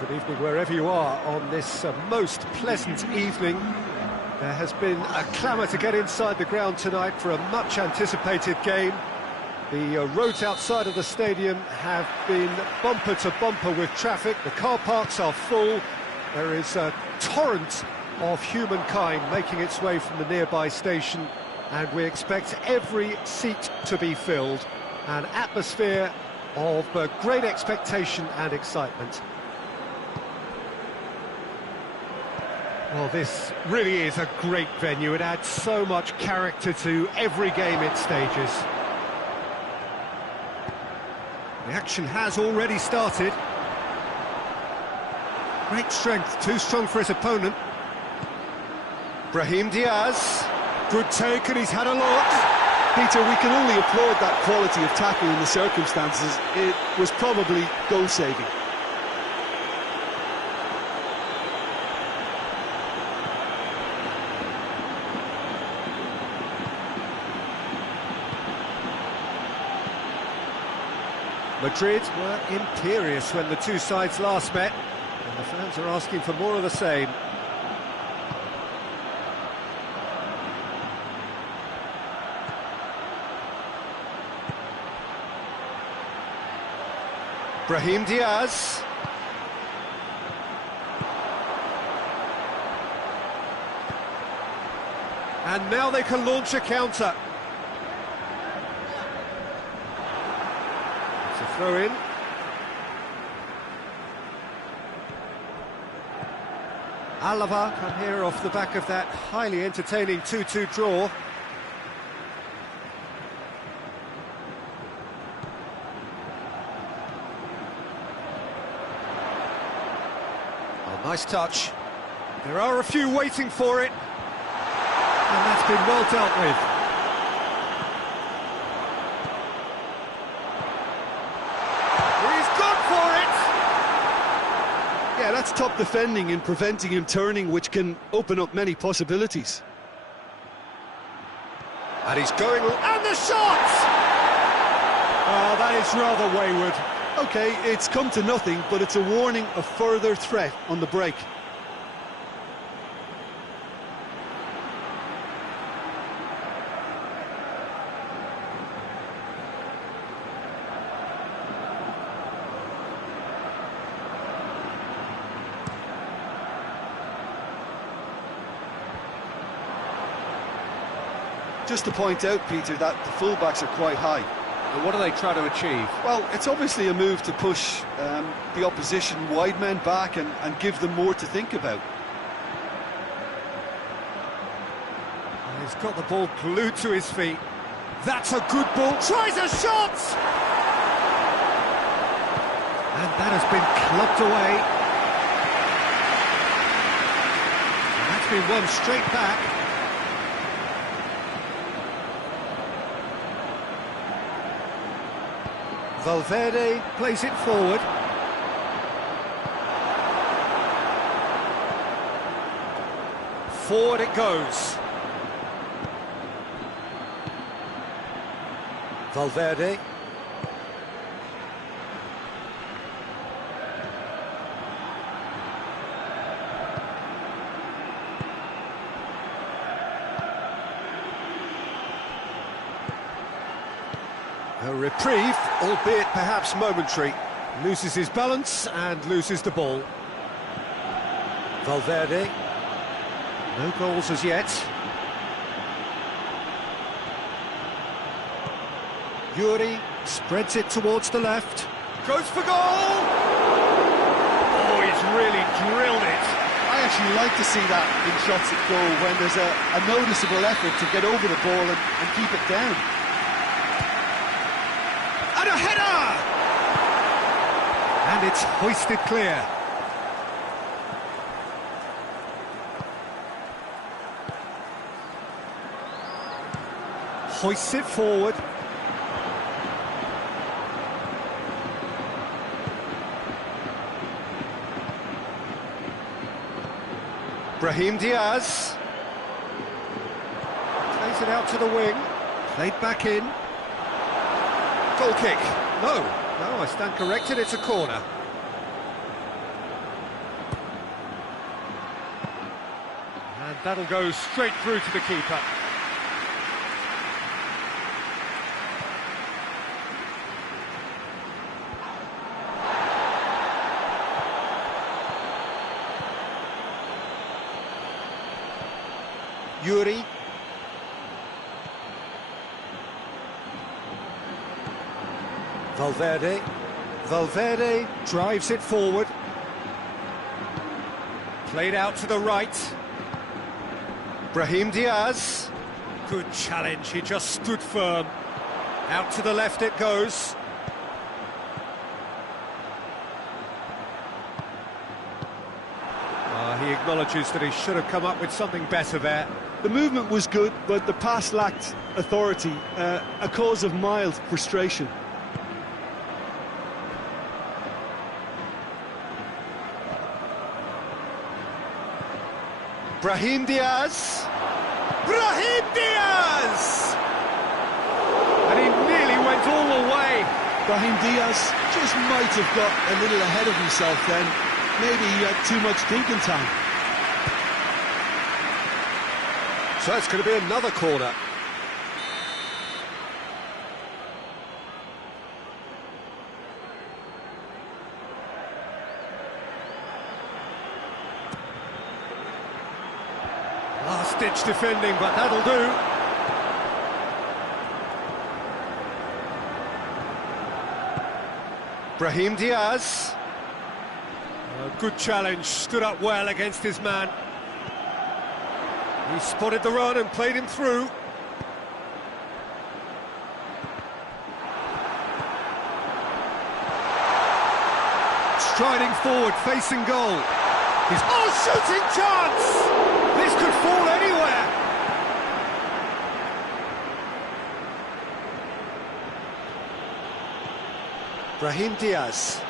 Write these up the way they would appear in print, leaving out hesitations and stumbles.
Good evening wherever you are on this most pleasant evening. There has been a clamour to get inside the ground tonight for a much-anticipated game. The roads outside of the stadium have been bumper to bumper with traffic. The car parks are full. There is a torrent of humankind making its way from the nearby station, and we expect every seat to be filled. An atmosphere of great expectation and excitement. Well, this really is a great venue. It adds so much character to every game it stages. The action has already started. Great strength, too strong for his opponent. Brahim Diaz, good take, and he's had a lot. Peter, we can only applaud that quality of tackle in the circumstances. It was probably goal-saving. Madrid were imperious when the two sides last met, and the fans are asking for more of the same. Brahim Diaz. And now they can launch a counter. It's a throw-in. Alava come here off the back of that highly entertaining 2-2 draw. Nice touch. There are a few waiting for it. And that's been well dealt with. He's gone for it! Yeah, that's top defending and preventing him turning, which can open up many possibilities. And he's going... And the shot! Oh, that is rather wayward. OK, it's come to nothing, but it's a warning of further threat on the break. Just to point out, Peter, that the fullbacks are quite high. And what are they trying to achieve? Well, it's obviously a move to push the opposition wide men back and give them more to think about. He's got the ball glued to his feet. That's a good ball. Tries a shot! And that has been clubbed away. And that's been won straight back. Valverde plays it forward. Forward it goes. Valverde. A reprieve, albeit perhaps momentary. Loses his balance and loses the ball. Valverde. No goals as yet. Yuri spreads it towards the left. Goes for goal! Oh, he's really drilled it. I actually like to see that in shots at goal, when there's a noticeable effort to get over the ball and keep it down. And a header! And it's hoisted clear. Hoists it forward. Brahim Diaz. Plays it out to the wing. Played back in. Goal kick. No, I stand corrected, it's a corner. that'll go straight through to the keeper. Yuri. Valverde. Valverde drives it forward. Played out to the right. Brahim Diaz. Good challenge, he just stood firm. Out to the left it goes. He acknowledges that he should have come up with something better there. The movement was good, but the pass lacked authority, a cause of mild frustration. Brahim Diaz! Brahim Diaz! And he nearly went all the way. Brahim Diaz just might have got a little ahead of himself then. Maybe he had too much thinking time. So it's going to be another corner. Last-ditch defending, but that'll do. Brahim Diaz. A good challenge, stood up well against his man. He spotted the run and played him through. Striding forward, facing goal. He's shooting chance! This could fall anywhere. Brahim Diaz.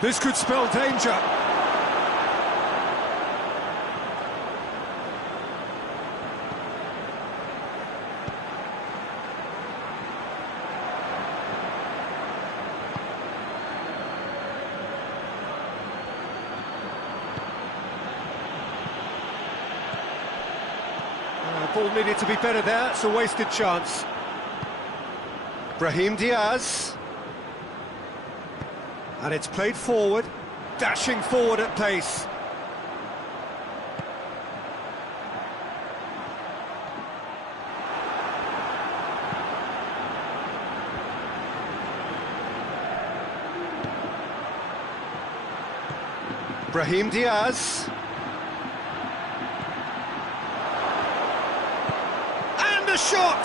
This could spell danger. Ball needed to be better there, it's a wasted chance. Brahim Diaz. And it's played forward, dashing forward at pace. Brahim Diaz. And a shot!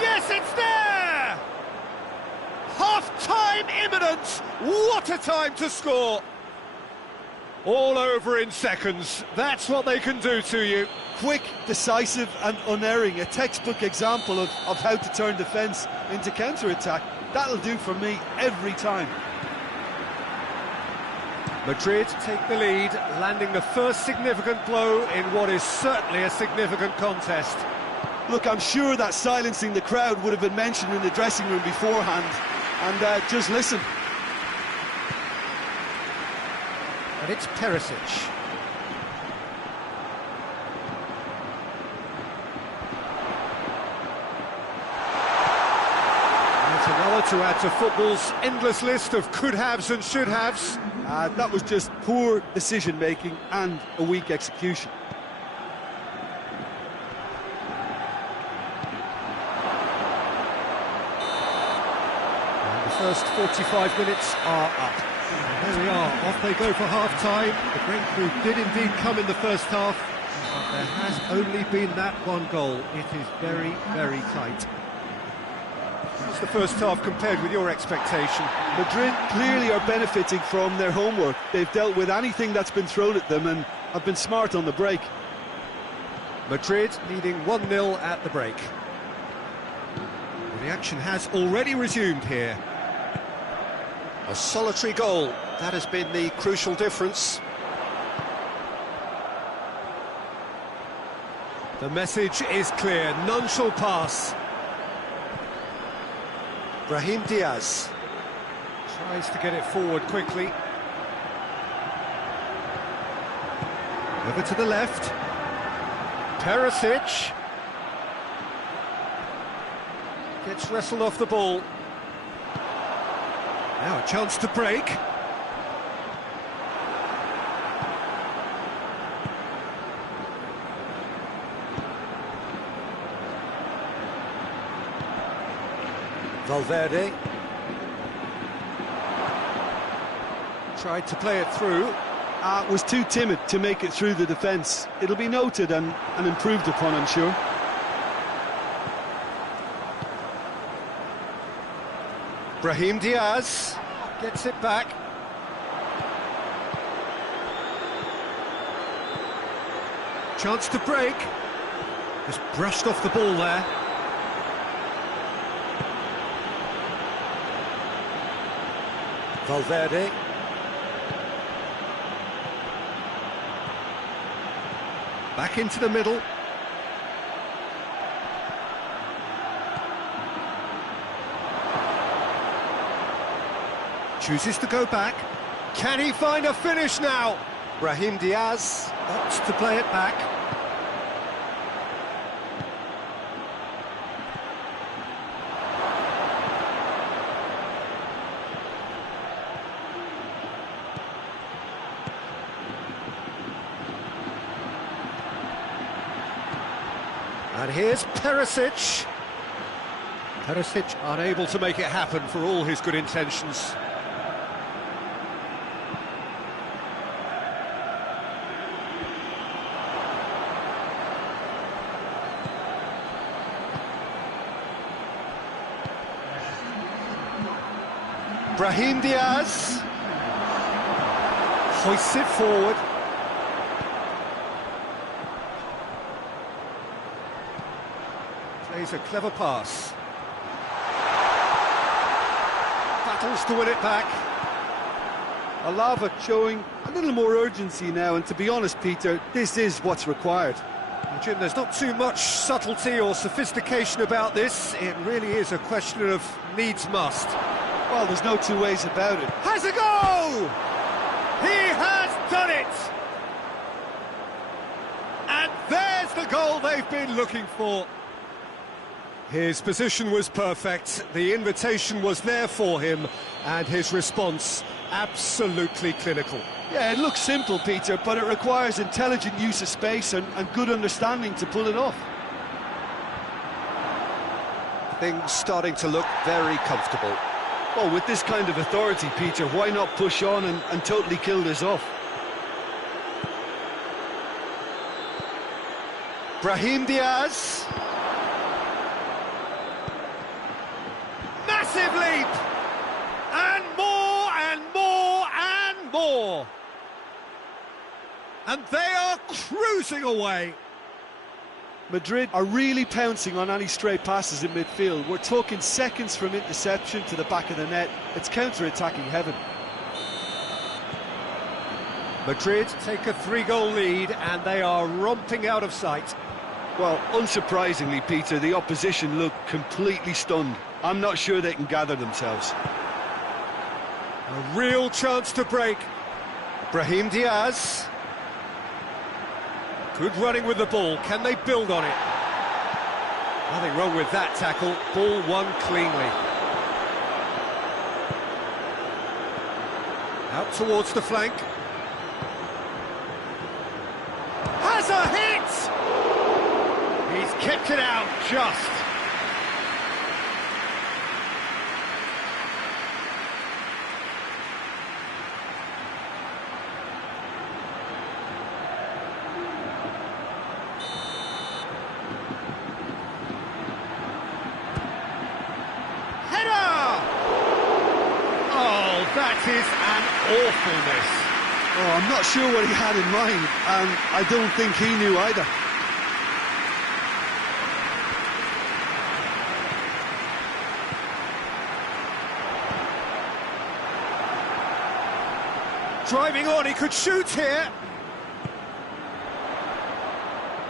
Yes, it's there! Half-time imminent! What a time to score! All over in seconds. That's what they can do to you. Quick, decisive and unerring. A textbook example of how to turn defence into counter-attack. That'll do for me every time. Madrid take the lead, landing the first significant blow in what is certainly a significant contest. Look, I'm sure that silencing the crowd would have been mentioned in the dressing room beforehand. And just listen. And it's Perisic. And it's another to add to football's endless list of could-haves and should-haves. That was just poor decision-making and a weak execution. First 45 minutes are up. And there we are, off they go for half-time. The breakthrough did indeed come in the first half, but there has only been that one goal. It is very, very tight. How's the first half compared with your expectation? Madrid clearly are benefiting from their homework. They've dealt with anything that's been thrown at them and have been smart on the break. Madrid leading 1-0 at the break. Well, the action has already resumed here. A solitary goal, that has been the crucial difference. The message is clear, none shall pass. Brahim Diaz. Tries to get it forward quickly. Over to the left. Perisic. Gets wrestled off the ball. Now a chance to break. Valverde. Tried to play it through. Was too timid to make it through the defence. It'll be noted and improved upon, I'm sure. Brahim Diaz gets it back. Chance to break. Just brushed off the ball there. Valverde. Back into the middle. Chooses to go back. Can he find a finish now? Brahim Diaz opts to play it back. And here's Perisic. Perisic unable to make it happen for all his good intentions. Brahim Diaz hoists it forward. Plays a clever pass. Battles to win it back. Alava showing a little more urgency now, and to be honest, Peter, this is what's required. Well, Jim, there's not too much subtlety or sophistication about this. It really is a question of needs must. Well, there's no two ways about it. Has a go! He has done it! And there's the goal they've been looking for. His position was perfect, the invitation was there for him, and his response absolutely clinical. Yeah, it looks simple, Peter, but it requires intelligent use of space and good understanding to pull it off. Things starting to look very comfortable. Well, with this kind of authority, Peter, why not push on and totally kill this off? Brahim Diaz. Massive leap! And more and more and more! And they are cruising away. Madrid are really pouncing on any stray passes in midfield. We're talking seconds from interception to the back of the net. It's counter-attacking heaven. Madrid take a 3-goal lead and they are romping out of sight. Well, unsurprisingly, Peter, the opposition look completely stunned. I'm not sure they can gather themselves. A real chance to break. Brahim Diaz. Good running with the ball. Can they build on it? Nothing wrong with that tackle. Ball won cleanly. Out towards the flank. Has a hit! He's kept it out just. That is an awful miss. Oh, I'm not sure what he had in mind, and I don't think he knew either. Driving on, he could shoot here.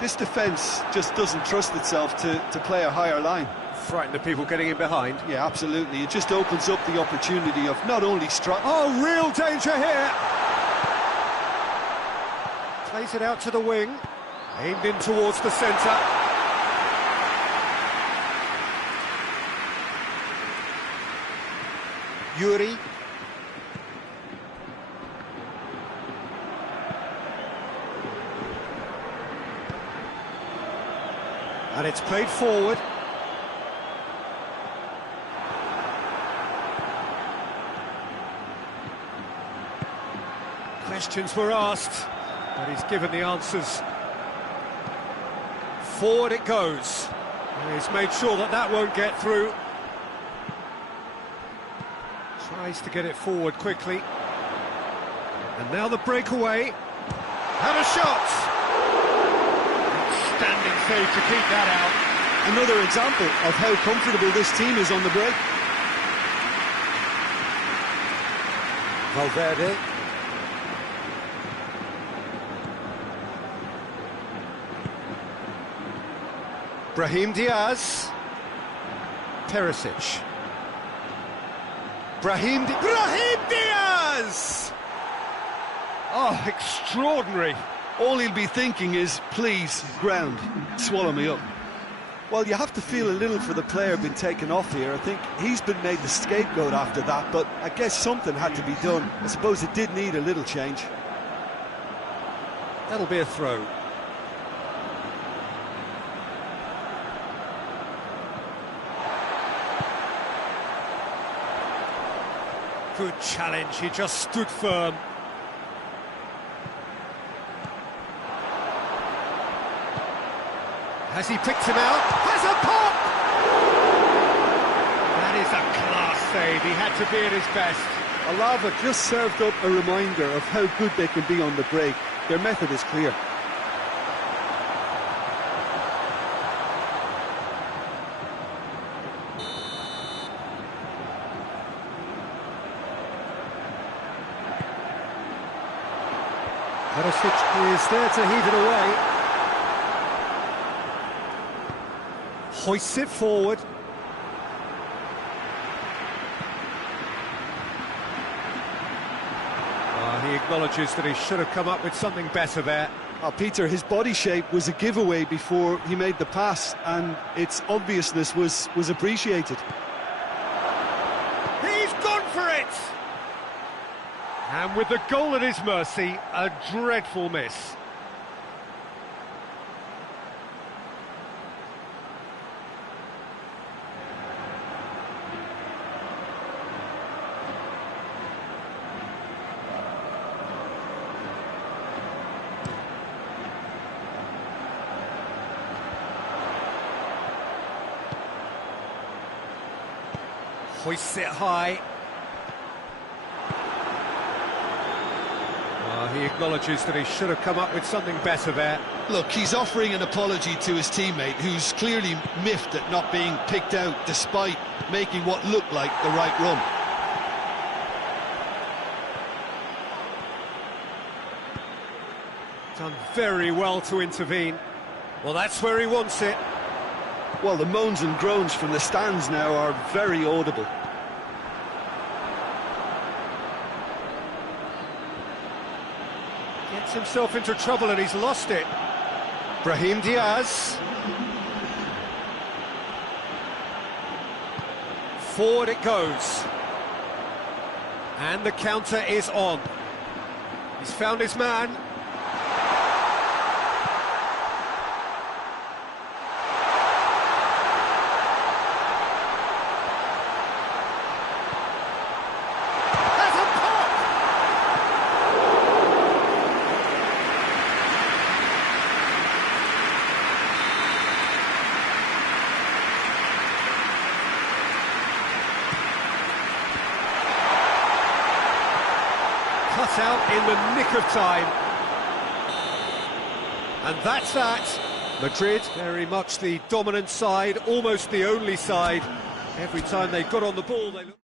This defence just doesn't trust itself to play a higher line. Frighten the people getting in behind. Yeah, absolutely. It just opens up the opportunity of not only strike... Oh, real danger here! Plays it out to the wing. Aimed in towards the centre. Yuri. And it's played forward. Questions were asked, but he's given the answers. Forward it goes. He's made sure that that won't get through. Tries to get it forward quickly. And now the breakaway. And a shot! Outstanding save to keep that out. Another example of how comfortable this team is on the break. Valverde. Brahim Diaz. Perisic. Brahim Diaz! Oh, extraordinary. All he'll be thinking is, please, ground, swallow me up. Well, you have to feel a little for the player being taken off here. I think he's been made the scapegoat after that, but I guess something had to be done. I suppose it did need a little change. That'll be a throw. Good challenge, he just stood firm. Has he picked him out? Has a pop! That is a class save, he had to be at his best. Alava just served up a reminder of how good they can be on the break. Their method is clear. Perisic is there to heave it away. Hoists it forward. He acknowledges that he should have come up with something better there. Oh, Peter, his body shape was a giveaway before he made the pass, and its obviousness was appreciated. He's gone for it! And with the goal at his mercy, a dreadful miss. Hoists it high. He acknowledges that he should have come up with something better there. Look, he's offering an apology to his teammate, who's clearly miffed at not being picked out despite making what looked like the right run. Done very well to intervene. Well, that's where he wants it. Well, the moans and groans from the stands now are very audible. Gets himself into trouble and he's lost it. Brahim Diaz. Forward it goes. And the counter is on. He's found his man. Cut out in the nick of time. And that's that. Madrid, very much the dominant side, almost the only side. Every time they got on the ball, they looked...